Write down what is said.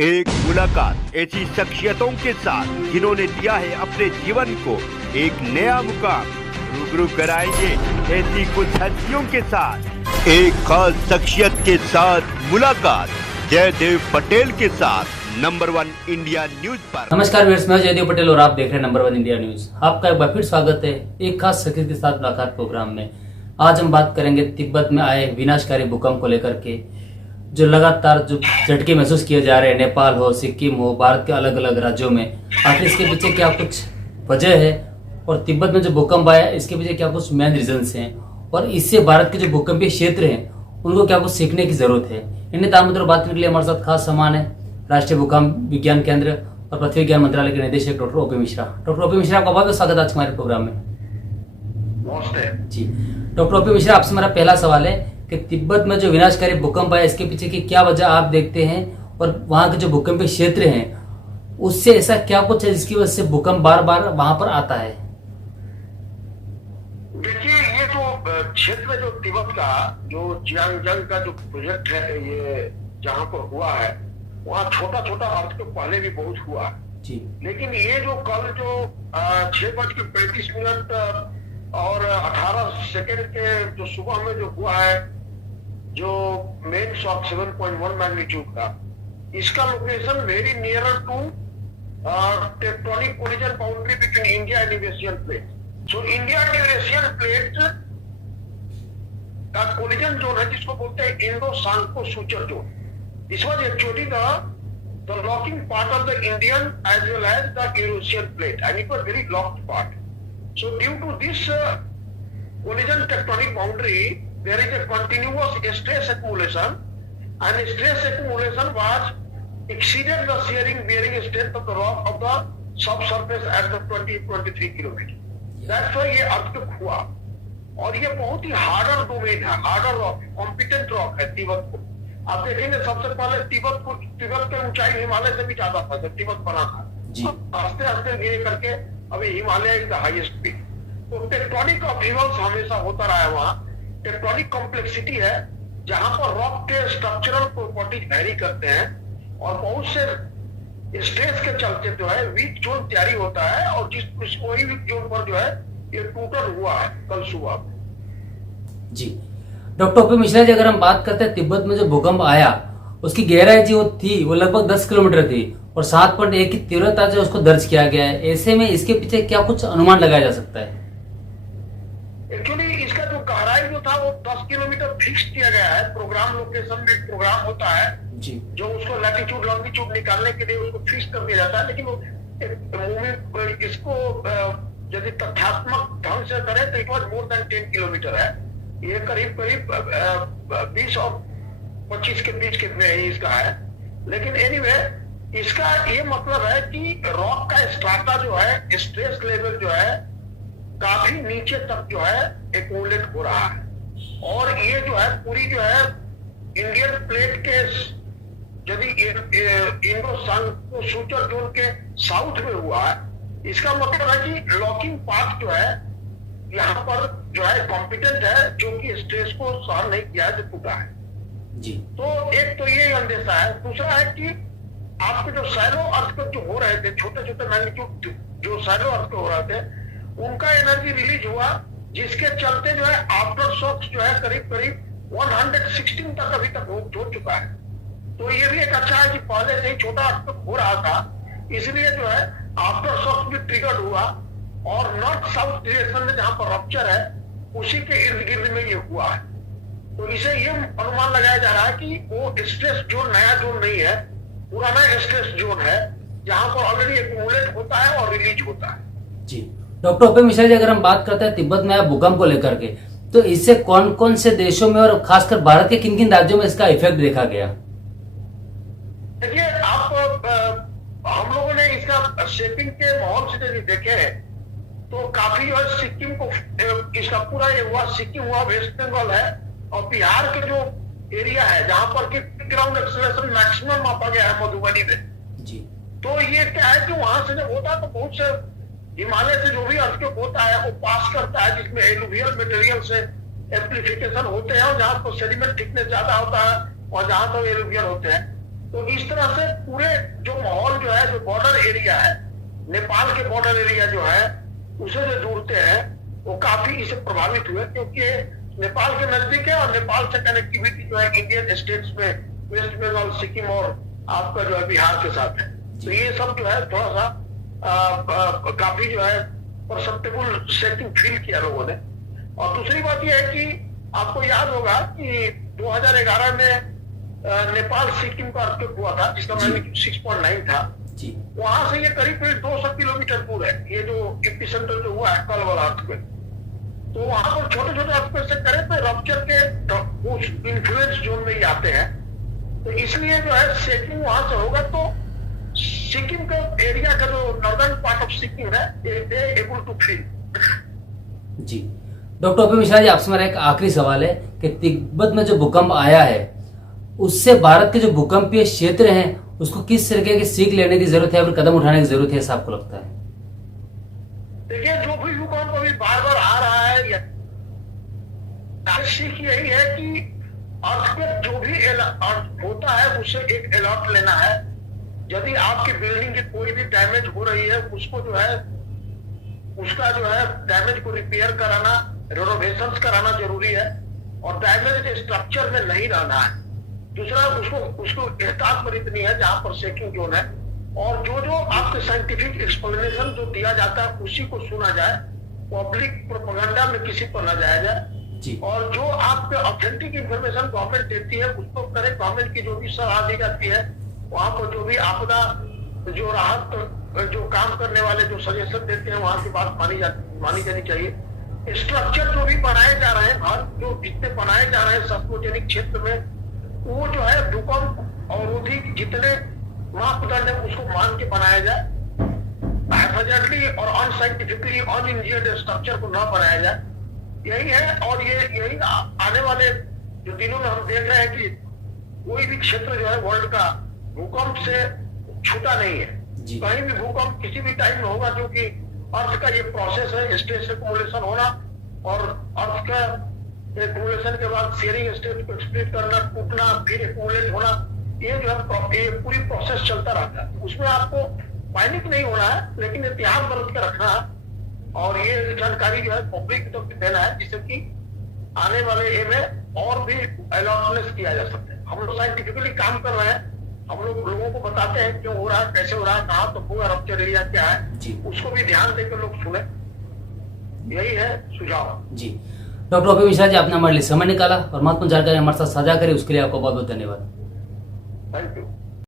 एक मुलाकात ऐसी शख्सियतों के साथ जिन्होंने दिया है अपने जीवन को एक नया मुकाम। रूबरू कराएंगे ऐसी कुछ हस्तियों के साथ एक खास शख्सियत के साथ मुलाकात जयदेव पटेल के साथ नंबर 1 इंडिया न्यूज पर। नमस्कार व्यूअर्स, मैं जयदेव पटेल और आप देख रहे हैं नंबर 1 इंडिया न्यूज। आपका एक बार फिर स्वागत है एक खास शख्सियत के साथ मुलाकात प्रोग्राम में। आज हम बात करेंगे तिब्बत में आए विनाशकारी भूकंप को लेकर के, जो लगातार जो झटके महसूस किए जा रहे हैं, नेपाल हो, सिक्किम हो, भारत के अलग अलग राज्यों में। आखिर इसके पीछे क्या कुछ वजह है और तिब्बत में जो भूकंप आया इसके पीछे क्या कुछ मेन रीजंस हैं और इससे भारत के जो भूकंपीय क्षेत्र हैं उनको क्या कुछ सीखने की जरूरत है। इन्हें तामुद्र बात करने के लिए हमारे साथ खास सामान है राष्ट्रीय भूकंप विज्ञान केंद्र और पृथ्वी विज्ञान मंत्रालय के निदेशक doctor OP Mishra. Doctor OP Mishra, आपका बहुत स्वागत है आज हमारे प्रोग्राम में। जी डॉक्टर ओपी मिश्रा, आपसे मेरा पहला सवाल है कि तिब्बत में जो विनाशकारी भूकंप आया इसके पीछे की क्या वजह आप देखते हैं और वहां के जो भूकंपीय क्षेत्र हैं उससे ऐसा क्या कुछ है जिसकी वजह से भूकंप बार बार वहां पर आता है? देखिए, ये जो क्षेत्र जो तिब्बत का जो जियांगजंग का जो प्रोजेक्ट है, ये जहाँ पर हुआ है वहाँ छोटा छोटा अर्थ के पहले भी बहुत हुआ जी। लेकिन ये जो कल जो 6:35 और 18 सेकेंड के जो सुबह में जो हुआ है, जो मेन शॉक 7.1 मैग्नीट्यूड का, इसका location very nearer to tectonic collision boundary between India and Eurasian plate. So India and Eurasian plate का कोलिजन जोन है जिसको बोलते हैं इंडो सांको suture zone. This was actually the locking part of the Indian as well as the Eurasian plate, and it was very locked part. So due to this collision tectonic boundary, there is a continuous stress accumulation, and stress accumulation was exceeded the shearing bearing strength of the rock of the subsurface at the 20-23 kilometer. That's why ये earthquake हुआ। और ये बहुत ही harder domain है, harder rock, competent rock है तिब्बत को। आप देखेंगे सबसे पहले तिब्बत के ऊंचाई हिमालय से भी ज्यादा था जब तिब्बत बना था। आस्ते आस्ते धीरे करके अभी Himalaya is the highest peak. तो टेक्टोनिक अपहीवल्स हमेशा होता रहा है। वहाँ टेक्टोनिक कॉम्प्लेक्सिटी है जहाँ पर रॉक के स्ट्रक्चरल प्रॉपर्टीज वेरी करते हैं और बहुत से स्ट्रेस के चलते जो है वीक जोन तैयारी होता है और जिस कोई वीक जोन पर जो है ये टूटल हुआ है कल सुबह जी। डॉक्टर ओपी मिश्रा जी, अगर हम बात करते हैं तिब्बत में जो भूकंप आया उसकी गहराई जो थी वो लगभग 10 किलोमीटर थी और 7.1 की तीव्रता जो उसको दर्ज किया गया है। ऐसे में इसके पीछे क्या कुछ अनुमान लगाया जा सकता है? एक्चुअली इसका जो गहराई जो था वो 10 किलोमीटर फिक्स किया गया है। प्रोग्राम लोकेशन में प्रोग्राम होता है जी, जो उसको लैटिट्यूड लॉन्गिट्यूड निकालने के लिए उसको फिक्स कर दिया जाता है। लेकिन वो इसको यदि तथ्यात्मक ढंग से करें तो it was more than 10 kilometre है। ये करीब 20 और 25 के बीच कितने ही इसका है। लेकिन एनीवे इसका ये मतलब है कि रॉक का स्ट्राटा जो है, स्ट्रेस लेवल जो है काफी नीचे तक जो है एक्यूमुलेट हो रहा है। और ये जो है पूरी जो है इंडियन प्लेट के यदि इंडो सांको सूचर जोन के साउथ में हुआ है, इसका मतलब है कि लॉकिंग पाथ जो है यहाँ पर जो है कॉम्पिटेंट है, जो कि स्ट्रेस को सहन नहीं किया है, जो टूटा है जी। तो एक तो ये अंदेशा है। दूसरा है कि आपके जो सैलो अर्थक्वेक जो हो रहे थे, छोटे छोटे मैग्नीट्यूड जो सैलो अर्थक्वेक हो रहे थे, उनका एनर्जी रिलीज हुआ जिसके चलते जो है आफ्टर शॉक्स जो है करीब 116 तक अभी तक हो चुका है। तो ये भी एक अच्छा है कि पहले से ही छोटा अर्थक्वेक हो रहा था, इसलिए जो है आफ्टर शॉक्स भी ट्रिगर्ड हुआ और नॉर्थ साउथ डायरेक्शन में जहां पर रप्चर है उसी के इर्द गिर्द में ये हुआ है। तो इसे ये अनुमान लगाया जा रहा है कि वो स्ट्रेस जोन नया जोन नहीं है, पुराना स्ट्रेस जोन है जहां पर ऑलरेडी एक्यूमुलेट होता है और रिलीज होता है जी। डॉक्टर ओपी मिश्रा जी, अगर हम बात करते हैं तिब्बत में आए भूकंप को लेकर के, तो इससे कौन कौन से देशों में और खासकर भारत के किन किन राज्यों में इसका इफेक्ट देखा गया? देखिए, हम लोगों ने इसका शेपिंग के माहौल से यदि देखे तो काफी जो है सिक्किम को इसका पूरा ये हुआ, सिक्किम हुआ, वेस्ट बंगाल है और बिहार के जो एरिया है जहां पर कि ग्राउंड एक्सेलरेशन मैक्सिमम मापा गया है मधुबनी में जी। तो ये क्या है कि वहां से जब होता है तो बहुत से हिमालय से जो भी अर्थक्वेक होता है वो पास करता है, जिसमें एलुवियल मटेरियल से एम्प्लीफिकेशन होते हैं और जहां पर सेडिमेंट थिकनेस ज्यादा होता है और जहां पर एलुवियल होते हैं। तो इस तरह से पूरे जो माहौल जो है, जो बॉर्डर एरिया है, नेपाल के बॉर्डर एरिया जो है उसे जो जुड़ते हैं वो काफी इससे प्रभावित हुए, क्योंकि नेपाल के नजदीक है और नेपाल से कनेक्टिविटी जो है इंडियन स्टेट्स में वेस्ट बंगाल, सिक्किम और आपका जो है बिहार के साथ है। तो ये सब जो है थोड़ा सा काफी जो है परसेप्टेबल सेटिंग फील किया लोगों ने। और दूसरी बात यह है कि आपको याद होगा कि 2011 में नेपाल सिक्किम का अर्थक्वेक हुआ था, जिसका मैग्नीट्यूड 6.9 था। वहां से ये करीब 200 किलोमीटर दूर है, ये जो एपिसेंटर जो हुआ है कल वाला अर्थक्वेक। तो वहां पर छोटे छोटे अर्थक्वेक से करें तो रप्चर के इन्फ्लुएंस जोन में ही आते हैं। तो इसलिए जो है शेकिंग वहां से होगा तो सिक्किम का एरिया का जो नॉर्दर्न पार्ट ऑफ सिक्किम है दे एबल टू फील। जी डॉक्टर ओपी मिश्रा जी, आपसे मेरा एक आखिरी सवाल है कि तिब्बत में जो भूकंप आया है उससे भारत के जो भूकंपीय क्षेत्र हैं उसको किस तरीके की सीख लेने की जरूरत है और कदम उठाने की जरूरत है, ऐसा आपको लगता है? देखिए, जो भी भूकंप अभी बार बार आ रहा है, सीख यही है कि अर्थक्वेक जो भी होता है उससे एक अलर्ट लेना है। यदि आपकी बिल्डिंग की कोई भी डैमेज हो रही है उसको जो है उसका जो है डैमेज को रिपेयर कराना, रेनोवेशंस कराना जरूरी है और डैमेज स्ट्रक्चर में नहीं रहना है। दूसरा, उसको एहतियात बरतनी है जहां पर शेकिंग जोन है, और जो आपके साइंटिफिक एक्सप्लेनेशन जो दिया जाता है उसी को सुना जाए, पब्लिक प्रोपेगेंडा में किसी पर न जाया जाए। और जो आपके ऑथेंटिक इंफॉर्मेशन गवर्नमेंट देती है उसको करें। गवर्नमेंट की जो भी सलाह दी जाती है, वहां पर जो भी आपदा जो राहत जो काम करने वाले जो सजेशन देते हैं वहां की बात मानी जानी चाहिए। स्ट्रक्चर जो भी बनाए जा रहे हैं, घर जो जितने बनाए जा रहे हैं सेस्मोजेनिक क्षेत्र में, वो जो है भूकंप अवरोधी जितने मापदंड है उसको मान के बनाया जाए। हैफेजर्डली और अनसाइंटिफिकली अनइंजीनियर्ड स्ट्रक्चर को न बनाया जाए, यही है। और यही आने वाले जो दिनों में हम देख रहे हैं कि कोई भी क्षेत्र जो है वर्ल्ड का भूकंप से छूटा नहीं है। कहीं भी भूकंप किसी भी टाइम में होगा, क्योंकि अर्थ का ये प्रोसेस है, स्ट्रेस एक्युमुलेशन होना और अर्थ का एक्युमुलेशन के बाद शेयरिंग स्टेट को एक्सप्लिट करना, टूटना, फिर एक्युमुलेट होना, ये जो है ये पूरी प्रोसेस चलता रहता है। उसमें आपको पैनिक नहीं होना है, लेकिन इतिहास बरत के रखना है और ये जानकारी जो है पब्लिक तक देना है, जिससे कि आने वाले ए में और भी अलर्टनेस किया जा सकता है। हम लोग साइंटिफिकली काम कर रहे हैं, हम लोगों को बताते हैं क्यों हो रहा है, कैसे हो रहा है, कहाँ तो पूरा रप्चर एरिया क्या है, उसको भी ध्यान देकर लोग सुने। यही है सुझाव। जी डॉक्टर ओपी मिश्रा जी, आपने हमारे लिए समय निकाला और महत्वपूर्ण जानकारी हमारे साथ साझा करी, उसके लिए आपको बहुत बहुत धन्यवाद। Thank you.